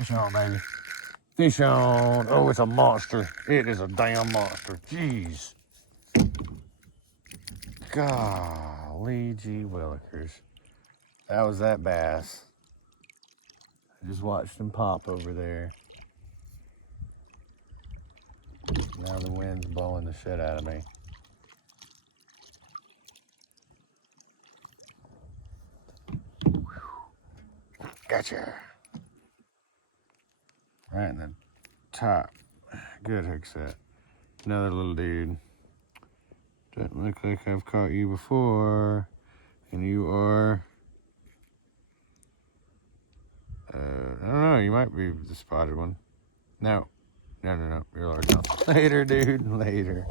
Fish on, baby. Fish on. Oh, it's a monster. It is a damn monster. Jeez. Golly gee willikers. That was that bass. I just watched him pop over there. Now the wind's blowing the shit out of me. Gotcha. Right in the top. Good hook set. Another little dude. Doesn't look like I've caught you before. And you are... I don't know, you might be the spotted one. No. No. You're large. Later, dude. Later.